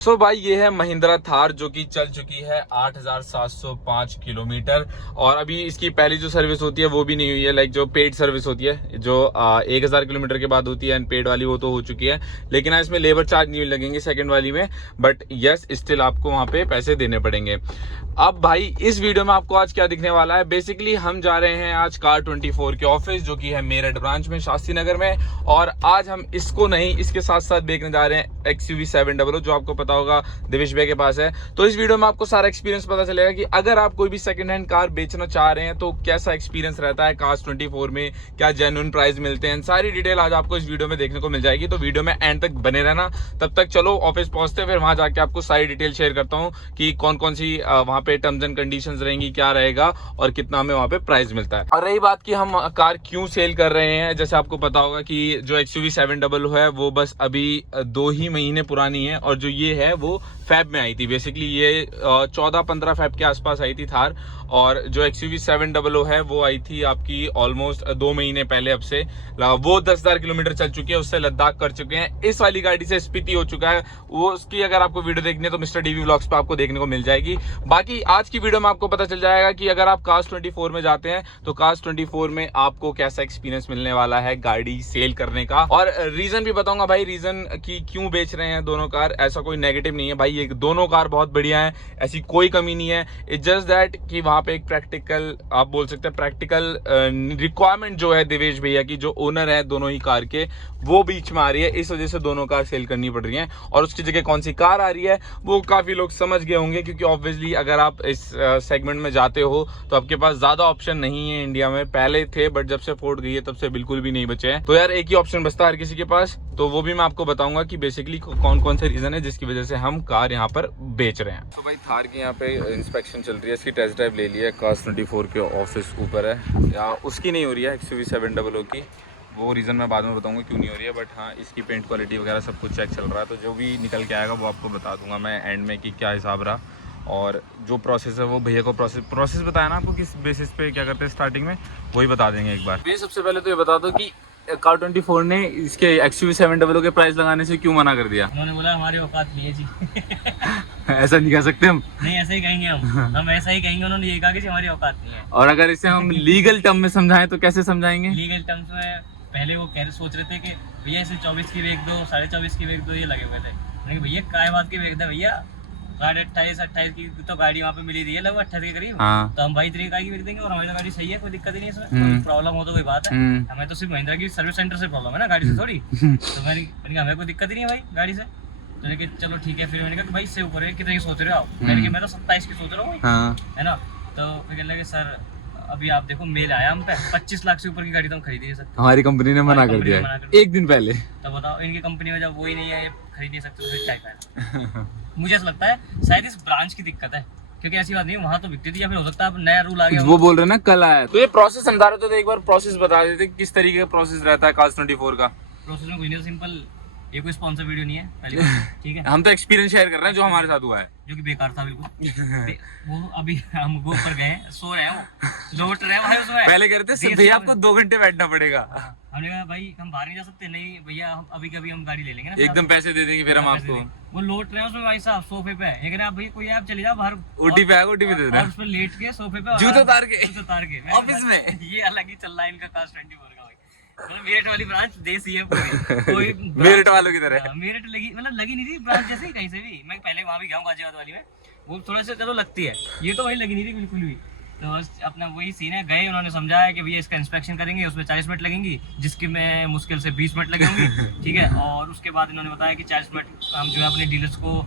सो भाई ये है महिंद्रा थार जो कि चल चुकी है 8,705 किलोमीटर और अभी इसकी पहली जो सर्विस होती है वो भी नहीं हुई है। लाइक जो पेड सर्विस होती है जो 1,000 किलोमीटर के बाद होती है अनपेड वाली, वो तो हो चुकी है। लेकिन इसमें लेबर चार्ज नहीं लगेंगे सेकंड वाली में, बट यस स्टिल आपको वहां पे पैसे देने पड़ेंगे। अब भाई इस वीडियो में आपको आज क्या दिखने वाला है, बेसिकली हम जा रहे हैं आज कार24 के ऑफिस जो कि है मेरठ ब्रांच में शास्त्री नगर में, और आज हम इसको नहीं इसके साथ साथ देखने जा रहे हैं XUV 700 जो आपको पता होगा देवेश भाई के पास है। तो इस वीडियो में आपको सारा एक्सपीरियंस पता चलेगा कि अगर आप कोई भी सेकंड हैंड कार बेचना चाह रहे हैं तो कैसा एक्सपीरियंस रहता है Cars24 में, क्या जेन्युइन प्राइस मिलते हैं, सारी डिटेल आज आपको इस वीडियो में देखने को मिल जाएगी। तो वीडियो में एंड तक बने रहना। तब तक चलो ऑफिस पहुंचते हैं, फिर वहां जाके आपको सारी डिटेल शेयर करता हूँ कि कौन कौन सी वहां पे टर्म्स एंड कंडीशंस रहेंगी, क्या रहेगा और कितना हमें वहां पे प्राइस मिलता है। और रही बात कि हम कार क्यों सेल कर रहे हैं, जैसे आपको पता होगा कि जो XUV 700 है वो बस अभी 2 ही महीने पुरानी है, और जो ये है वो फैब में आई थी। बेसिकली ये 14-15 फैब के आसपास आई थी थार, और जो XUV 700 है वो आई थी आपकी ऑलमोस्ट 2 महीने पहले। अब से वो 10,000 किलोमीटर चल चुकी है, उससे लद्दाख कर चुके हैं। इस वाली गाड़ी से स्पीति हो चुका है वो, उसकी अगर आपको वीडियो देखनी है तो मिस्टर डीवी व्लॉग्स पे आपको देखने को मिल जाएगी। बाकी आज की वीडियो में आपको पता चल जाएगा कि अगर आप Cars24 में जाते हैं तो Cars24 में आपको कैसा एक्सपीरियंस मिलने वाला है गाड़ी सेल करने का, और रीजन भी बताऊंगा भाई, रीजन की क्यों बेच रहे हैं दोनों कार। ऐसा कोई नेगेटिव नहीं है भाई, ये दोनों कार बहुत बढ़िया है, ऐसी कोई कमी नहीं है। इट्स जस्ट दैट कि वहां पे एक प्रैक्टिकल, आप बोल सकते हैं प्रैक्टिकल रिक्वायरमेंट जो है देवेश भैया की, जो ओनर है दोनों ही कार के, वो बीच में आ रही है। इस वजह से दोनों कार सेल करनी पड़ रही है, और उसकी जगह कौन सी कार आ रही है वो काफी लोग समझ गए होंगे, क्योंकि ऑब्वियसली अगर आप इस सेगमेंट में जाते हो तो आपके पास ज्यादा ऑप्शन नहीं है इंडिया में। पहले थे बट जब से फोर्ड गई है तब से बिल्कुल भी नहीं बचे हैं। तो यार एक ही ऑप्शन बचता है हर किसी के पास, तो वो भी मैं आपको बताऊंगा कि बेसिकली कौन कौन से रीजन है जिसकी वजह से हम कार यहाँ पर बेच रहे हैं। तो भाई थार की यहाँ पे इंस्पेक्शन चल रही है, इसकी टेस्ट ड्राइव ले ली है। Cars24 के ऑफिस ऊपर है, या उसकी नहीं हो रही है XUV 700 की, वो रीज़न मैं बाद में बताऊंगा क्यों नहीं हो रही है। बट हाँ, इसकी पेंट क्वालिटी वगैरह सब कुछ चेक चल रहा है, तो जो भी निकल के आएगा वो आपको बता दूंगा मैं एंड में कि क्या हिसाब रहा। और जो प्रोसेस है वो भैया को प्रोसेस बताया ना आपको, किस बेसिस पे क्या करते हैं स्टार्टिंग में, वही बता देंगे एक बार। ये सबसे पहले तो ये बता दो कि Car24 ने इसके XUV 700 के प्राइस लगाने से क्यों मना कर दिया? उन्होंने बोला हमारे औकात नहीं है जी। ऐसा नहीं कह सकते हम। नहीं, ऐसा ही कहेंगे हम ऐसा ही कहेंगे। उन्होंने ये कहा कि हमारी औकात नहीं है। और अगर इसे हम लीगल टर्म में समझाएं तो कैसे समझाएंगे? लीगल टर्म्स में पहले वो सोच रहे थे कि भैया इसे 24 की बेच दो, 24.5 की बेच दो, ये लगे हुए थे। लेकिन भैया काय बात की बेच दे भैया, 28 की तो गाड़ी वहाँ पे मिली रही है, लगभग 28 के करीब। हाँ। तो हम 22 की बेच देंगे, और हमारी तो गाड़ी सही है, कोई दिक्कत ही नहीं है इसमें। प्रॉब्लम हो तो कोई बात है, हमें तो सिर्फ महिंद्रा की सर्विस सेंटर से प्रॉब्लम है ना, गाड़ी से थोड़ी। तो मैंने कहा हमें कोई दिक्कत ही नहीं है भाई गाड़ी से। तो मैंने कहा चलो ठीक है। फिर मैंने कहा कि भाई इससे ऊपर है, कितने की सोच रहे हो आप? मैंने कहा मैं तो 27 की सोच रहा हूँ, है ना। तो फिर कहने लगे सर अभी आप देखो मेल आया हम पे, 25 लाख से ऊपर की गाड़ी तो हम खरीद नहीं सकते। हमारी कंपनी ने मना कर दिया एक दिन पहले। तो बताओ, इनकी कंपनी में जब वही नहीं है, ये खरीद नहीं सकते, तो फिर क्या फायदा? मुझे ऐसा लगता है शायद इस ब्रांच की दिक्कत है, क्योंकि ऐसी बात नहीं वहाँ तो बिकती थी, या फिर हो सकता है अब नया रूल आ गया। वो बोल रहे हैं ना कल आया। तो ये प्रोसेस समझा रहे थे, तो एक बार प्रोसेस बता देते किस तरीके का प्रोसेस रहता है Cars24 का। प्रोसेस में कोई नहीं, सिंपल, ये कोई स्पॉन्सर वीडियो नहीं है पहले, ठीक है। हम तो एक्सपीरियंस शेयर कर रहे हैं जो हमारे साथ हुआ है, जो कि बेकार था बिल्कुल। वो अभी हम वो ऊपर गए, सो रहे हैं, वो लौट रहे हैं भाई उसमें। पहले कह रहे थे भैया आपको 2 घंटे बैठना पड़ेगा। हमने कहा भाई हम बाहर नहीं जा सकते। नहीं भैया हम अभी कभी हम गाड़ी ले लेंगे ना, एकदम पैसे दे देंगे फिर हम आपको। वो लौट रहे हैं उसमें भाई साहब सोफे पे, लेकिन आप भैया कोई आप चले जाओ बाहर, ओटी पे दे रहे हैं, उस पर लेट के सोफे पे जूते उतार के ऑफिस में। ये अलग ही चल रहा है इनका Cars24 का भाई। मतलब मेरठ वाली ब्रांच देसी है पूरी, कोई मेरठ वालों की तरह। मेरठ लगी, मतलब लगी नहीं थी ब्रांच जैसे ही कहीं से भी। मैं पहले वहाँ भी गया हूँ गाजियाबाद वाली में, वो थोड़ा सा चलो लगती है, ये तो वही लगी नहीं थी बिल्कुल भी। तो अपना वही सीन है, गए, उन्होंने समझाया कि भैया इसका इंस्पेक्शन करेंगे, उसमें 40 मिनट लगेंगी, जिसकी में मुश्किल से 20 मिनट लगेंगे, ठीक है। और उसके बाद इन्होंने बताया कि 40 मिनट हम जो है अपने डीलर्स को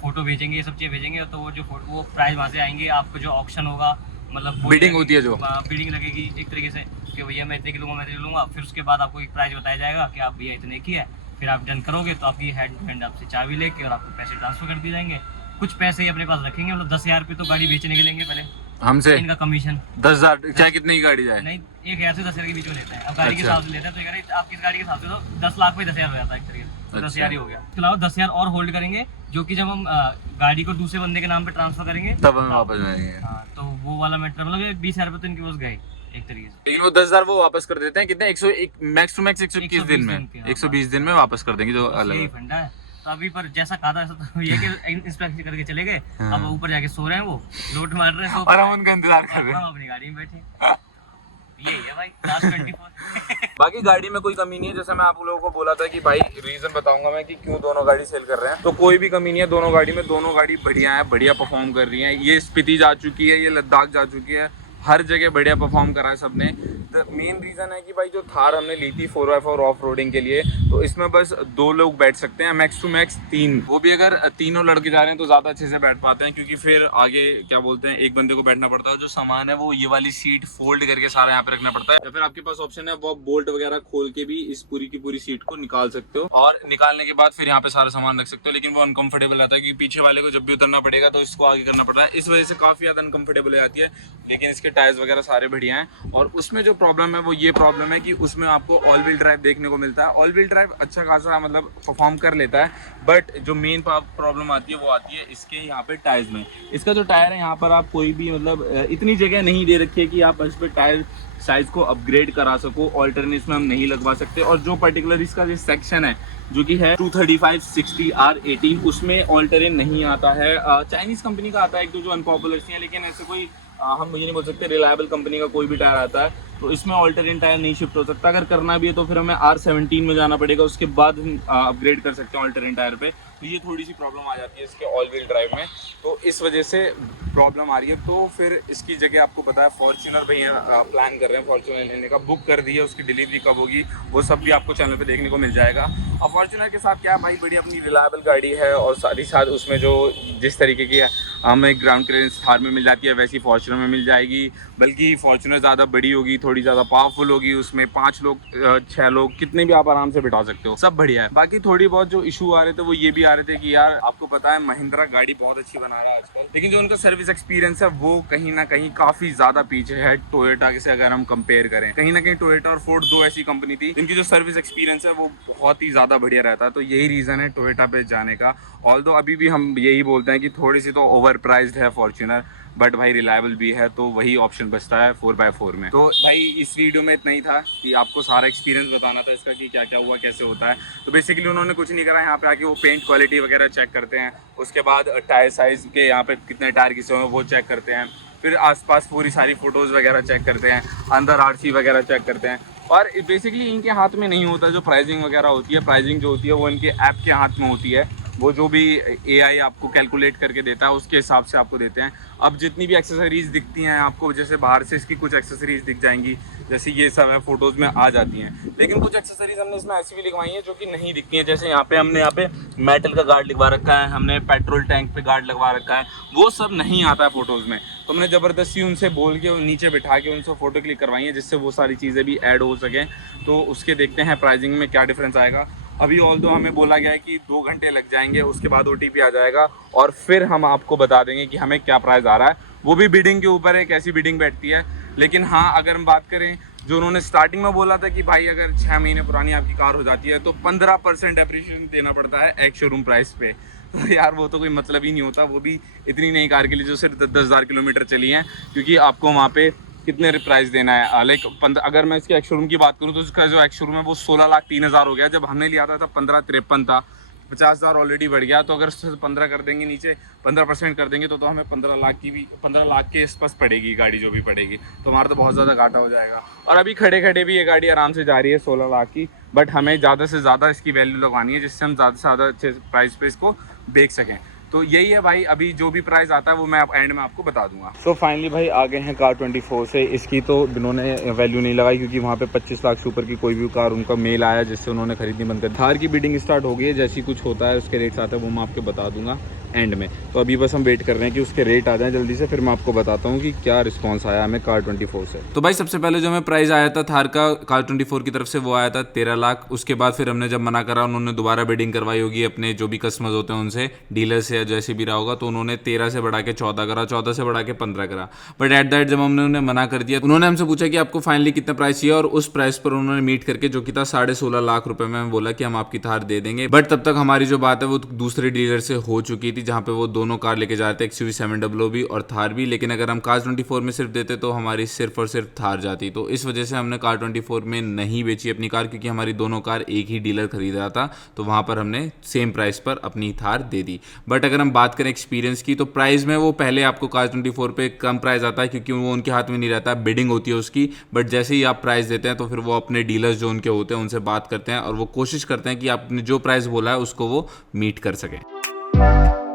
फोटो भेजेंगे, ये सब चीज़ भेजेंगे, तो वो जो वो प्राइस वहाँ से आएंगे, आपको जो ऑप्शन होगा, मतलब बिडिंग होती है, जो बिडिंग लगेगी एक तरीके से कि भैया मैं इतने की लूँगा, मैं इतने लूँगा। फिर उसके बाद आपको एक प्राइस बताया जाएगा कि आप भैया इतने की है। फिर आप डन करोगे तो आपकी हैंड टू हैंड आपसे चाबी लेके और आपको पैसे ट्रांसफर कर दिए जाएंगे। कुछ पैसे ही अपने पास रखेंगे, मतलब 10,000 रुपये तो गाड़ी बेचने के लेंगे पहले हमसे, इनका कमीशन 10,000, चाहे कितनी की गाड़ी जाए। नहीं, 1,000 से 10,000 के बीच में लेता है। अब गाड़ी के हिसाब से लेता है, तो आप किस गाड़ी के हिसाब से तो 10 लाख में 10,000 हो जाता है एक तरीके से, 10,000 ही हो गया। इसके अलावा 10,000 और होल्ड करेंगे, जो कि जब हम गाड़ी को दूसरे बंदे के नाम पे ट्रांसफर करेंगे तब हम वापस आएंगे। हाँ, तो वो वाला मैटर, मतलब 20,000 रुपये तो इनके पास गए एक तरीके से। लेकिन वो 10,000 वो वापस कर देते हैं कितने, 101 मैक्स टू मैक्स 121 दिन में, 120 दिन में वापस कर देंगे, जो अलग फंडा है। तो अभी पर जैसा कहा था ऐसा तो ये कि इंस्पेक्शन करके चले गए। अब ऊपर जाके सो रहे हैं, वो लोट मार रहे हैं, और हम उनका इंतजार कर रहे हैं। हम अपनी गाड़ी में बैठे। यही है भाई लास्ट 24। बाकी गाड़ी में कोई कमी नहीं है, जैसे मैं आप लोगों को बोला था कि भाई रीजन बताऊंगा मैं कि क्यों दोनों गाड़ी सेल कर रहे हैं, तो कोई भी कमी नहीं है दोनों गाड़ी में। दोनों गाड़ी बढ़िया है, बढ़िया परफॉर्म कर रही है। ये स्पीति जा चुकी है, ये लद्दाख जा चुकी है, हर जगह बढ़िया परफॉर्म करा है सबने। मेन रीज़न है कि भाई जो थार हमने ली थी 4x4 ऑफ रोडिंग के लिए, तो इसमें बस 2 लोग बैठ सकते हैं, मैक्स टू मैक्स 3। वो भी अगर तीनों लड़के जा रहे हैं तो ज़्यादा अच्छे से बैठ पाते हैं, क्योंकि फिर आगे क्या बोलते हैं एक बंदे को बैठना पड़ता है। जो सामान है वो ये वाली सीट फोल्ड करके सारा यहाँ पे रखना पड़ता है, या फिर आपके पास ऑप्शन है वो बोल्ट वगैरह खोल के भी इस पूरी की पूरी सीट को निकाल सकते हो, और निकालने के बाद फिर यहाँ पे सारा सामान रख सकते हो। लेकिन वो अनकंफर्टेबल रहता है, क्योंकि पीछे वाले को जब भी उतरना पड़ेगा तो इसको आगे करना पड़ता है, इस वजह से काफ़ी ज़्यादा अनकंफर्टेबल हो जाती है। लेकिन इसके टायर्स वगैरह सारे बढ़िया हैं। और उसमें जो प्रॉब्लम है वो ये प्रॉब्लम है कि उसमें आपको ऑल व्हील ड्राइव देखने को मिलता है। ऑल व्हील ड्राइव अच्छा खासा मतलब परफॉर्म कर लेता है, बट जो मेन प्रॉब्लम आती है वो आती है इसके यहाँ पे टायर्स में। इसका जो टायर है यहाँ पर आप कोई भी मतलब इतनी जगह नहीं दे रखी है कि आप इस पर टायर साइज को अपग्रेड करा सको, ऑल्टरनेट में हम नहीं लगवा सकते। और जो पर्टिकुलर इसका जो सेक्शन है जो कि है 235/60R18, उसमें ऑल्टरेन नहीं आता है। चाइनीज कंपनी का आता है एक तो जो अनपॉपुलर सी है, लेकिन ऐसे कोई हम ये नहीं बोल सकते रिलायबल कंपनी का कोई भी टायर आता है तो इसमें ऑल्टरेन टायर नहीं शिफ्ट हो सकता। अगर करना भी है तो फिर हमें R17 में जाना पड़ेगा, उसके बाद हम अपग्रेड कर सकते हैं ऑल्टरेन टायर पे। तो ये थोड़ी सी प्रॉब्लम आ जाती है इसके ऑल व्हील ड्राइव में, तो इस वजह से प्रॉब्लम आ रही है। तो फिर इसकी जगह आपको पता है फॉर्च्यूनर भैया प्लान कर रहे हैं फॉर्च्यूनर लेने का, बुक कर दी है, उसकी डिलीवरी कब होगी वो सब भी आपको चैनल पे देखने को मिल जाएगा। अब फॉर्च्यूनर के साथ क्या भाई बड़ी अपनी रिलायबल गाड़ी है, और साथ ही साथ उसमें जो जिस तरीके की हमें ग्राउंड क्लियरेंस थार में मिल जाती है वैसी फॉर्च्यूनर में मिल जाएगी, बल्कि फॉर्च्यूनर ज़्यादा बड़ी होगी, थोड़ी ज़्यादा पावरफुल होगी, उसमें 5 लोग 6 लोग कितने भी आप आराम से बिठा सकते हो, सब बढ़िया है। बाकी थोड़ी बहुत जो इशू आ रहे थे वो ये भी आ रहे थे कि यार आपको पता है महिंद्रा गाड़ी बहुत अच्छी बना रहा है आजकल, लेकिन जो उनका सर्विस एक्सपीरियंस है वो कहीं ना कहीं काफ़ी ज़्यादा पीछे है टोयोटा से अगर हम कंपेयर करें। कहीं ना कहीं टोयोटा और फोर्ड दो ऐसी कंपनी थी जिनकी जो सर्विस एक्सपीरियंस है वो बहुत ही ज़्यादा बढ़िया रहता है, तो यही रीज़न है टोयोटा पे जाने का। ऑल्दो अभी भी हम यही बोलते हैं कि थोड़ी सी तो ओवर प्राइस्ड है फॉर्च्यूनर, बट भाई रिलायबल भी है, तो वही ऑप्शन बचता है 4x4 में। तो भाई इस वीडियो में इतना ही था कि आपको सारा एक्सपीरियंस बताना था इसका कि क्या क्या हुआ, कैसे होता है। तो बेसिकली उन्होंने कुछ नहीं करा, यहाँ पे आके वो पेंट क्वालिटी वगैरह चेक करते हैं, उसके बाद टायर साइज़ के यहाँ पे कितने टायर किसे हुए वो चेक करते हैं, फिर आसपास पूरी सारी फ़ोटोज़ वगैरह चेक करते हैं, अंदर RC वगैरह चेक करते हैं। और बेसिकली इनके हाथ में नहीं होता जो प्राइसिंग वगैरह होती है, प्राइसिंग जो होती है वो इनके ऐप के हाथ में होती है। वो जो भी AI आपको कैलकुलेट करके देता है उसके हिसाब से आपको देते हैं। अब जितनी भी एक्सेसरीज़ दिखती हैं आपको, जैसे बाहर से इसकी कुछ एक्सेसरीज़ दिख जाएंगी, जैसे ये सब है फ़ोटोज़ में आ जाती हैं, लेकिन कुछ एक्सेसरीज़ हमने इसमें ऐसी भी लिखवाई हैं जो कि नहीं दिखती हैं। जैसे हमने यहाँ पे मेटल का गार्ड लिखवा रखा है, हमने पेट्रोल टैंक पे गार्ड लगवा रखा है, वो सब नहीं आता है फ़ोटोज़ में। तो हमने ज़बरदस्ती उनसे बोल के नीचे बिठा के उनसे फ़ोटो क्लिक करवाई है, जिससे वो सारी चीज़ें भी ऐड हो सकें। तो उसके देखते हैं प्राइसिंग में क्या डिफरेंस आएगा। अभी ऑल्दो हमें बोला गया है कि 2 घंटे लग जाएंगे, उसके बाद OTP आ जाएगा और फिर हम आपको बता देंगे कि हमें क्या प्राइस आ रहा है। वो भी बिडिंग के ऊपर है, कैसी बिडिंग बैठती है। लेकिन हाँ, अगर हम बात करें जो उन्होंने स्टार्टिंग में बोला था कि भाई अगर 6 महीने पुरानी आपकी कार हो जाती है तो 15% एप्रिशिएशन देना पड़ता है एक्स शोरूम प्राइस पे। तो यार वो तो कोई मतलब ही नहीं होता, वो भी इतनी नई कार के लिए जो सिर्फ 10,000 किलोमीटर चली हैं, क्योंकि आपको वहाँ पे कितने प्राइस देना है। लाइक अगर मैं इसके एक्स शोरूम की बात करूँ तो इसका जो एक्स शोरूम है वो 16,03,000 हो गया। जब हमने लिया था तब 15,53 था, 50,000 ऑलरेडी बढ़ गया। तो अगर 15 कर देंगे, नीचे 15% कर देंगे तो हमें 15 लाख के आसपास पड़ेगी गाड़ी, जो भी पड़ेगी, तो हमारा तो बहुत ज़्यादा घाटा हो जाएगा। और अभी खड़े खड़े भी ये गाड़ी आराम से जा रही है 16 लाख की, बट हमें ज़्यादा से ज़्यादा इसकी वैल्यू लगवानी है जिससे हम ज़्यादा से ज़्यादा अच्छे प्राइस पे इसको बेच सकें। तो यही है भाई, अभी जो भी प्राइस आता है वो मैं एंड में आपको बता दूंगा। तो फाइनली भाई आ गए हैं कार24 से। इसकी तो इन्होंने वैल्यू नहीं लगाई क्योंकि वहाँ पे 25 लाख से ऊपर की कोई भी कार उनका मेल आया जिससे उन्होंने खरीदनी बंद कर दी। थार की बिडिंग स्टार्ट हो गई है, जैसी कुछ होता है उसके रेट्स आते हैं वो मैं आपको बता दूंगा एंड में। तो अभी बस हम वेट कर रहे हैं कि उसके रेट आ जाएं जल्दी से, फिर मैं आपको बताता हूँ कि क्या रिस्पॉन्स आया हमें कार24 से। तो भाई सबसे पहले जो हमें प्राइस आया था थार का कार24 की तरफ से वो आया था 13 लाख। उसके बाद फिर हमने जब मना करा, उन्होंने दोबारा बिडिंग करवाई होगी अपने जो भी कस्टमर्स होते हैं उनसे, डीलर से या जैसे भी रहा होगा, तो उन्होंने 13 से बढ़ा के 14 करा, 14 से बढ़ा के 15 करा। बट एट दैट जब हमने उन्हें मना कर दिया, उन्होंने हमसे पूछा कि आपको फाइनली कितना प्राइस चाहिए, और उस प्राइस पर उन्होंने मीट करके जो कि था 16.5 लाख रुपए में बोला कि हम आपकी थार दे देंगे। बट तब तक हमारी जो बात है वो दूसरे डीलर से हो चुकी थी जहाँ पे वो दोनों कार लेके जा रहे थे, एक्सयूवी 700 भी और थार भी। लेकिन अगर हम कार 24 में सिर्फ देते तो हमारी सिर्फ और सिर्फ थार जाती। तो इस वजह से हमने कार 24 में नहीं बेची अपनी कार, क्योंकि हमारी दोनों कार एक ही डीलर खरीद रहा था, तो वहाँ पर हमने सेम प्राइस पर अपनी थार दे दी। बट अगर हम बात करें एक्सपीरियंस की, तो प्राइस में वो पहले आपको कार 24 पे कम प्राइस आता है, क्योंकि वो उनके हाथ में नहीं रहता, बिडिंग होती है उसकी। बट जैसे ही आप प्राइस देते हैं तो फिर वो अपने डीलर्स जो उनके होते हैं उनसे बात करते हैं और वो कोशिश करते हैं कि आपने जो प्राइस बोला है उसको वो मीट कर सकें।